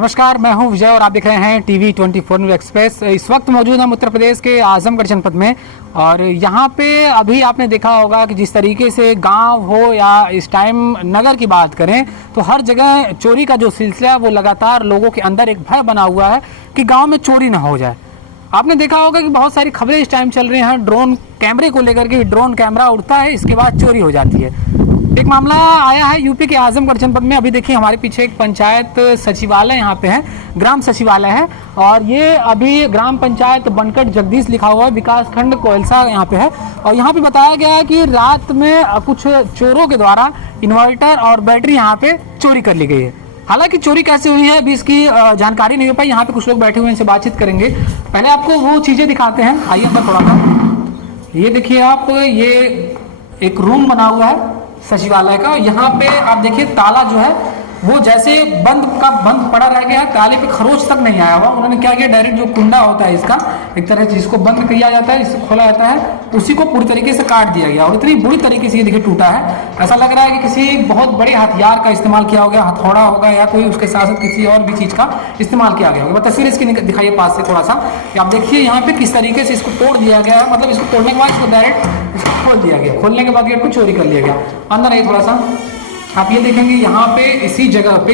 नमस्कार, मैं हूं विजय और आप देख रहे हैं टीवी 24 न्यूज़ एक्सप्रेस। इस वक्त मौजूद हम उत्तर प्रदेश के आजमगढ़ जनपद में और यहाँ पे अभी आपने देखा होगा कि जिस तरीके से गांव हो या इस टाइम नगर की बात करें तो हर जगह चोरी का जो सिलसिला है वो लगातार लोगों के अंदर एक भय बना हुआ है कि गाँव में चोरी ना हो जाए। आपने देखा होगा कि बहुत सारी खबरें इस टाइम चल रही हैं ड्रोन कैमरे को लेकर के। ड्रोन कैमरा उड़ता है, इसके बाद चोरी हो जाती है। एक मामला आया है यूपी के आजमगढ़ जनपद में। अभी देखिए हमारे पीछे एक पंचायत सचिवालय यहाँ पे है, ग्राम सचिवालय है और ये अभी ग्राम पंचायत बनकट जगदीश लिखा हुआ है, विकास खंड कोयलसा यहाँ पे है। और यहाँ पे बताया गया है कि रात में कुछ चोरों के द्वारा इन्वर्टर और बैटरी यहाँ पे चोरी कर ली गई है। हालांकि चोरी कैसे हुई है अभी इसकी जानकारी नहीं हो पाई। यहाँ पे कुछ लोग बैठे हुए हैं, इनसे बातचीत करेंगे। पहले आपको वो चीजें दिखाते हैं, आइए अंदर थोड़ा सा। ये देखिए आप, ये एक रूम बना हुआ है सचिवालय का। यहाँ पे आप देखिए ताला जो है वो जैसे बंद पड़ा रह गया है, ताले पे खरोच तक नहीं आया हुआ। उन्होंने क्या किया, डायरेक्ट जो कुंडा होता है इसका, एक तरह से जिसको बंद किया जाता है, जिससे खोला जाता है, उसी को पूरी तरीके से काट दिया गया और इतनी बुरी तरीके से ये देखिए टूटा है। ऐसा लग रहा है कि किसी बहुत बड़े हथियार का इस्तेमाल किया होगा, हथौड़ा होगा या कोई उसके साथ साथ किसी और भी चीज का इस्तेमाल किया गया होगा। तस्वीर इसकी दिखाइए पास से थोड़ा सा, आप देखिए यहाँ पे किस तरीके से इसको तोड़ दिया गया है। मतलब इसको तोड़ने के बाद इसको डायरेक्ट इसको खोल दिया गया, खोलने के बाद गेट को चोरी कर लिया गया। अंदर आइए थोड़ा सा, आप ये देखेंगे यहाँ पे इसी जगह पे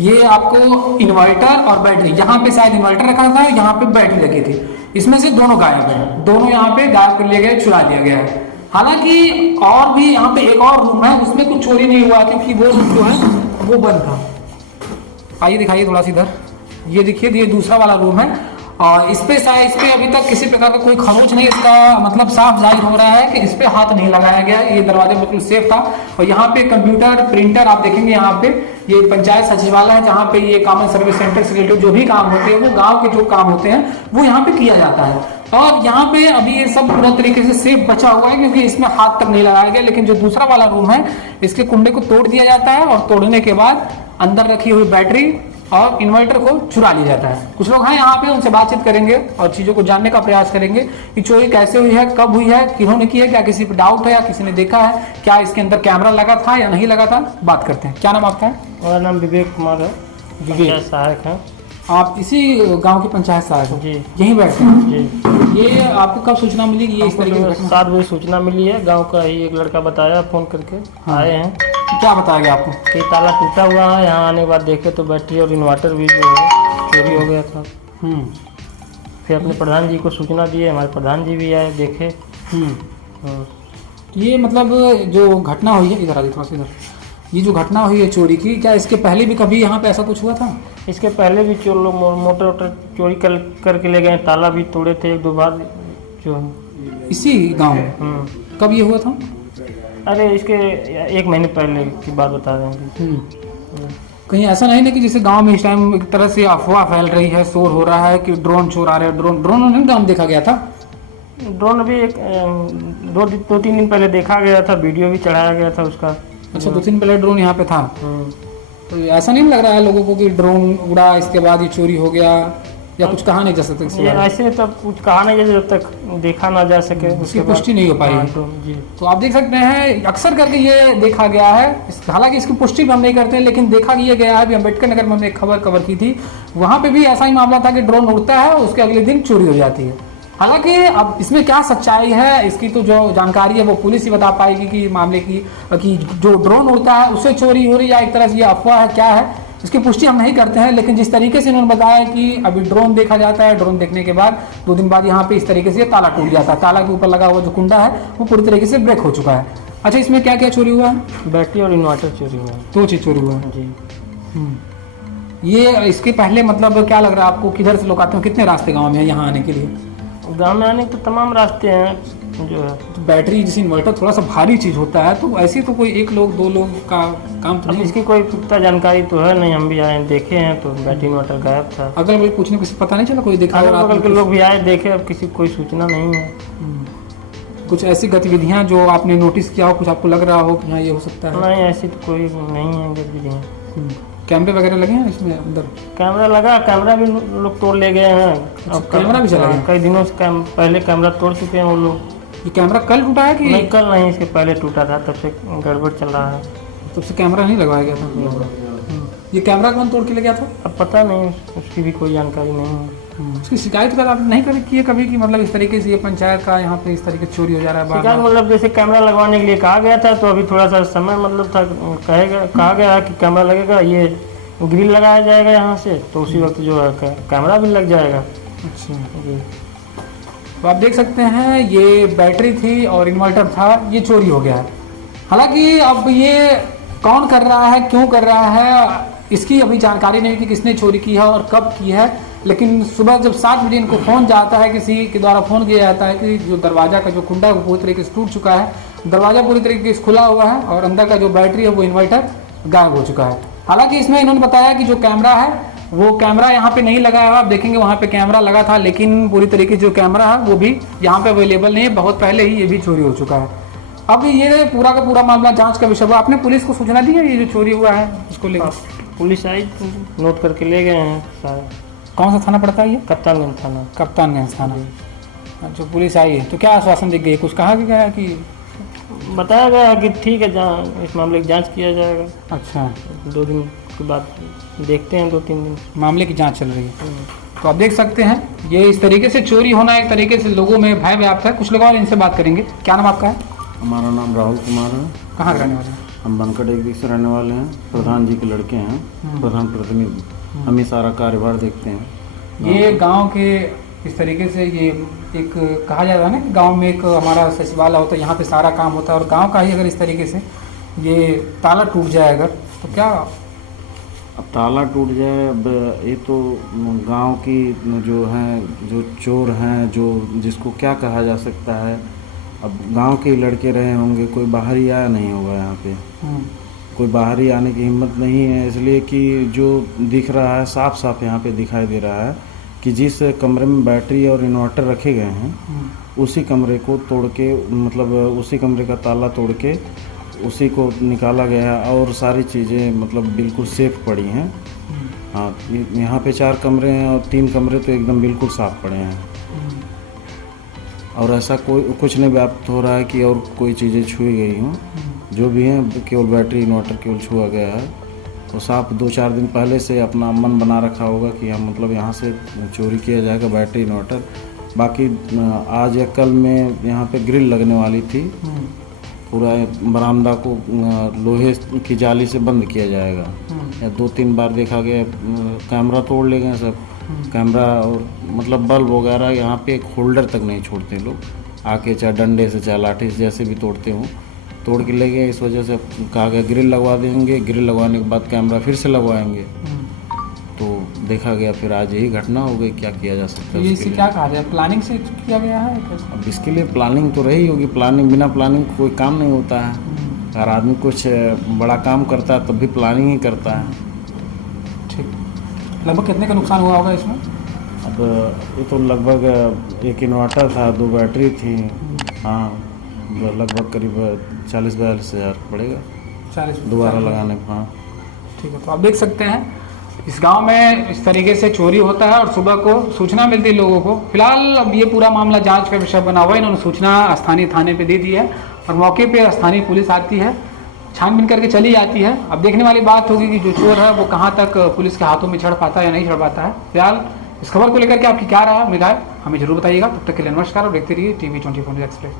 ये आपको इन्वर्टर और बैटरी, यहाँ पे शायद इन्वर्टर रखा था, यहाँ पे बैटरी लगी थी। इसमें से दोनों गायब है, दोनों यहाँ पे गायब कर लिए गए, चुरा लिया गया है। हालांकि और भी यहाँ पे एक और रूम है, उसमें कुछ चोरी नहीं हुआ क्योंकि वो रूम जो है वो बंद था। आइए दिखाइए थोड़ा सा इधर, ये देखिए ये दूसरा वाला रूम है और इस पे अभी तक किसी प्रकार का कोई खरोच नहीं। इसका मतलब साफ जाहिर हो रहा है कि इस पे हाथ नहीं लगाया गया, ये दरवाजा बिल्कुल सेफ था। और यहाँ पे कंप्यूटर प्रिंटर आप देखेंगे, यहाँ पे ये पंचायत सचिवालय है जहाँ पे ये कॉमन सर्विस सेंटर से रिलेटेड जो भी काम होते हैं, वो गाँव के जो काम होते हैं वो यहाँ पे किया जाता है। और यहाँ पे अभी ये सब पूरा तरीके से सेफ बचा हुआ है क्योंकि इसमें हाथ तक नहीं लगाया गया। लेकिन जो दूसरा वाला रूम है, इसके कुंडे को तोड़ दिया जाता है और तोड़ने के बाद अंदर रखी हुई बैटरी और इन्वर्टर को चुरा लिया जाता है। कुछ लोग हैं यहाँ पे, उनसे बातचीत करेंगे और चीजों को जानने का प्रयास करेंगे कि चोरी कैसे हुई है, कब हुई है, किन्होंने की है, क्या किसी पे डाउट है या किसी ने देखा है, क्या इसके अंदर कैमरा लगा था या नहीं लगा था। बात करते हैं। क्या नाम आपका है? मेरा नाम विवेक कुमार है, पंचायत सहायक है। आप इसी गांव के पंचायत सहायक हैं? जी। यहीं बैठते हैं? जी। ये आपको कब सूचना मिली कि ये इस तरीके से? 7 बजे सूचना मिली है, गांव का ही एक लड़का बताया, फोन करके आए हैं। क्या बताया गया आपको? कि ताला टूटा हुआ है। यहाँ आने के बाद देखे तो बैटरी और इन्वर्टर भी जो है चोरी हो गया था। फिर अपने प्रधान जी को सूचना दिए, हमारे प्रधान जी भी आए, देखे। ये मतलब जो घटना हुई है, इधर आगे थोड़ा सा, इधर, ये जो घटना हुई है चोरी की, क्या इसके पहले भी कभी यहाँ पे ऐसा कुछ हुआ था? इसके पहले भी चोर लोग मोटर वोटर चोरी करके ले गए, ताला भी तोड़े थे 1-2 बार जो इसी गाँव में। कब ये हुआ था? अरे इसके 1 महीने पहले की बात बता रहे हैं। कहीं ऐसा नहीं ना कि जैसे गांव में इस टाइम एक तरह से अफवाह फैल रही है, शोर हो रहा है कि ड्रोन चोर आ रहे हैं? ड्रोन नहीं गांव देखा गया था? ड्रोन अभी 2-3 दिन पहले देखा गया था, वीडियो भी चढ़ाया गया था उसका। अच्छा, 2 दिन पहले ड्रोन यहाँ पे था। तो ऐसा नहीं लग रहा है लोगों को कि ड्रोन उड़ा इसके बाद ये चोरी हो गया, या कुछ कहा नहीं जा सकता? ऐसे तब कुछ कहा नहीं जा, जब तक देखा ना जा सके उसकी पुष्टि नहीं हो पाई। तो आप देख सकते हैं अक्सर करके ये देखा गया है, हालांकि इसकी पुष्टि भी हम नहीं करते हैं, लेकिन देखा ये गया है। अभी अम्बेडकर नगर में हमने एक खबर कवर की थी, वहां पे भी ऐसा ही मामला था कि ड्रोन उड़ता है, उसके अगले दिन चोरी हो जाती है। हालांकि अब इसमें क्या सच्चाई है, इसकी तो जो जानकारी है वो पुलिस ही बता पाएगी कि मामले की, कि जो ड्रोन उड़ता है उससे चोरी हो रही है या एक तरह से ये अफवाह है, क्या है, इसकी पुष्टि हम नहीं करते हैं। लेकिन जिस तरीके से इन्होंने बताया कि अभी ड्रोन देखा जाता है, ड्रोन देखने के बाद 2 दिन बाद यहाँ पे इस तरीके से ताला टूट जाता है, ताला के ऊपर लगा हुआ जो कुंडा है वो पूरी तरीके से ब्रेक हो चुका है। अच्छा, इसमें क्या क्या चोरी हुआ है? बैटरी और इन्वर्टर चोरी हुआ है। 2 चीज चोरी हुआ है जी। ये इसके पहले मतलब क्या लग रहा है आपको, किधर से लोग आते हैं, कितने रास्ते गाँव में है यहाँ आने के लिए? गाँव में आने के तो तमाम रास्ते हैं जो है। तो बैटरी जैसे इन्वर्टर थोड़ा सा भारी चीज होता है, तो ऐसी तो कोई 1 लोग 2 लोग का काम तो नहीं? इसकी कोई पुख्ता जानकारी तो है नहीं, हम भी आए देखे हैं तो बैटरी इन्वर्टर गायब था। अगल बगल पूछने किसी पता नहीं चला, कोई देखा? अगल के लोग भी आए देखे, अब किसी कोई सूचना नहीं है। कुछ ऐसी गतिविधियां जो आपने नोटिस किया हो, कुछ आपको लग रहा हो कि हाँ ये हो सकता है? नहीं, ऐसी तो कोई नहीं है गतिविधियाँ। कैमरे वगैरह लगे हैं इसमें अंदर? कैमरा लगा, कैमरा भी लोग तोड़ ले गए हैं। अब कैमरा भी चला गया? कई दिनों से पहले कैमरा तोड़ चुके हैं वो लोग। ये कैमरा कल टूटा है कि नहीं? कल नहीं, इसके पहले टूटा था, तब से गड़बड़ चल रहा है। तब से कैमरा नहीं लगवाया गया था? ये कैमरा कौन तोड़ के ले गया था? अब पता नहीं, उसकी भी कोई जानकारी नहीं है। उसकी शिकायत वगैरह आपने नहीं कभी की है कभी कि मतलब इस तरीके से ये पंचायत का यहाँ पे इस तरीके से चोरी हो जा रहा है बार शिकायत मतलब जैसे कैमरा लगवाने के लिए कहा गया था, तो अभी थोड़ा सा समय मतलब था, कहा गया कि कैमरा लगेगा, ये ग्रिल लगाया जाएगा यहाँ से, तो उसी वक्त जो है कैमरा भी लग जाएगा। अच्छा जी। तो आप देख सकते हैं ये बैटरी थी और इन्वर्टर था, ये चोरी हो गया है। हालांकि अब ये कौन कर रहा है, क्यों कर रहा है, इसकी अभी जानकारी नहीं कि किसने चोरी की है और कब की है। लेकिन सुबह जब 7 बजे इनको फ़ोन जाता है, किसी के द्वारा फ़ोन किया जाता है कि जो दरवाज़ा का जो कुंडा है वो पूरी तरीके से टूट चुका है, दरवाज़ा पूरी तरीके से खुला हुआ है और अंदर का जो बैटरी है वो इन्वर्टर गायब हो चुका है। हालांकि इसमें इन्होंने बताया कि जो कैमरा है वो कैमरा यहाँ पे नहीं लगा है, आप देखेंगे वहाँ पे कैमरा लगा था, लेकिन पूरी तरीके से जो कैमरा है वो भी यहाँ पे अवेलेबल नहीं है, बहुत पहले ही ये भी चोरी हो चुका है। अब ये पूरा का पूरा मामला जांच का विषय हुआ। आपने पुलिस को सूचना दी है ये जो चोरी हुआ है उसको लेकर? पुलिस आई, नोट करके ले गए हैं सारा। कौन सा थाना पड़ता है ये? कप्तानगंज थाना। कप्तानगंज थाना। जो पुलिस आई है तो क्या आश्वासन दी गई, कुछ कहा गया है कि? बताया गया है कि ठीक है, इस मामले की जांच किया जाएगा। अच्छा, 2 दिन के बाद देखते हैं, 2-3 दिन मामले की जांच चल रही है। तो आप देख सकते हैं ये इस तरीके से चोरी होना एक तरीके से लोगों में भय व्याप्त है। कुछ लोग और इनसे बात करेंगे। क्या नाम आपका है? हमारा नाम राहुल कुमार है। कहाँ के रहने वाले हैं? हम बनकट एक से रहने वाले हैं, प्रधान जी के लड़के हैं, प्रधान प्रतिनिधि। हम ही सारा कार्यभार देखते हैं। ये गांव के इस तरीके से ये एक कहा जाता है ना कि गांव में एक हमारा सचिवालय होता है, यहाँ पे सारा काम होता है और गांव का ही अगर इस तरीके से ये ताला टूट जाए अगर तो क्या? अब ताला टूट जाए, अब ये तो गांव की जो हैं, जो चोर हैं, जो जिसको क्या कहा जा सकता है, अब गांव के लड़के रहे होंगे, कोई बाहरी आया नहीं होगा यहाँ पे, कोई बाहरी आने की हिम्मत नहीं है, इसलिए कि जो दिख रहा है साफ साफ यहाँ पे दिखाई दे रहा है कि जिस कमरे में बैटरी और इन्वर्टर रखे गए हैं उसी कमरे को तोड़ के, मतलब उसी कमरे का ताला तोड़ के उसी को निकाला गया है और सारी चीज़ें मतलब बिल्कुल सेफ पड़ी हैं। हाँ, यहाँ पे 4 कमरे हैं और 3 कमरे तो एकदम बिल्कुल साफ पड़े हैं और ऐसा कोई कुछ नहीं व्याप्त हो रहा है कि और कोई चीज़ें छुई गई हों। जो भी हैं केवल बैटरी इन्वर्टर केवल छुआ गया है। तो साफ 2-4 दिन पहले से अपना मन बना रखा होगा कि हम मतलब यहाँ से चोरी किया जाएगा बैटरी इन्वर्टर। बाकी आज या कल में यहाँ पे ग्रिल लगने वाली थी, पूरा बरामदा को लोहे की जाली से बंद किया जाएगा। या 2-3 बार देखा गया, कैमरा तोड़ ले गए सब कैमरा, और मतलब बल्ब वगैरह यहाँ पे एक होल्डर तक नहीं छोड़ते लोग, आके चाहे डंडे से चाहे लाठी से जैसे भी तोड़ते हों तोड़ के ले गए। इस वजह से कहा गया ग्रिल लगवा देंगे, ग्रिल लगवाने के बाद कैमरा फिर से लगवाएंगे। तो देखा गया फिर आज यही घटना हो गई। क्या किया जा सकता है? ये इसे क्या कहा जाए, प्लानिंग से किया गया है कैसे? अब इसके लिए प्लानिंग तो रही होगी, प्लानिंग बिना प्लानिंग कोई काम नहीं होता है। अगर आदमी कुछ बड़ा काम करता है तब भी प्लानिंग ही करता है। ठीक, लगभग कितने का नुकसान हुआ होगा इसमें? अब ये तो लगभग 1 इन्वर्टर था, 2 बैटरी थी। हाँ, लगभग करीब 40-42 हज़ार पड़ेगा 40 दोबारा लगाने को। हाँ ठीक है। तो आप देख सकते हैं इस गांव में इस तरीके से चोरी होता है और सुबह को सूचना मिलती है लोगों को। फिलहाल अब ये पूरा मामला जांच का विषय बना हुआ है। इन्होंने सूचना स्थानीय थाने पे दे दी है और मौके पे स्थानीय पुलिस आती है, छानबीन करके चली जाती है। अब देखने वाली बात होगी कि जो चोर है वो कहाँ तक पुलिस के हाथों में चढ़ पाता है या नहीं चढ़ पाता है। फिलहाल इस खबर को लेकर के आपकी क्या राय है हमें जरूर बताइएगा। तब तक के लिए नमस्कार और देखते रहिए TV 24 न्यूज़ एक्सप्रेस।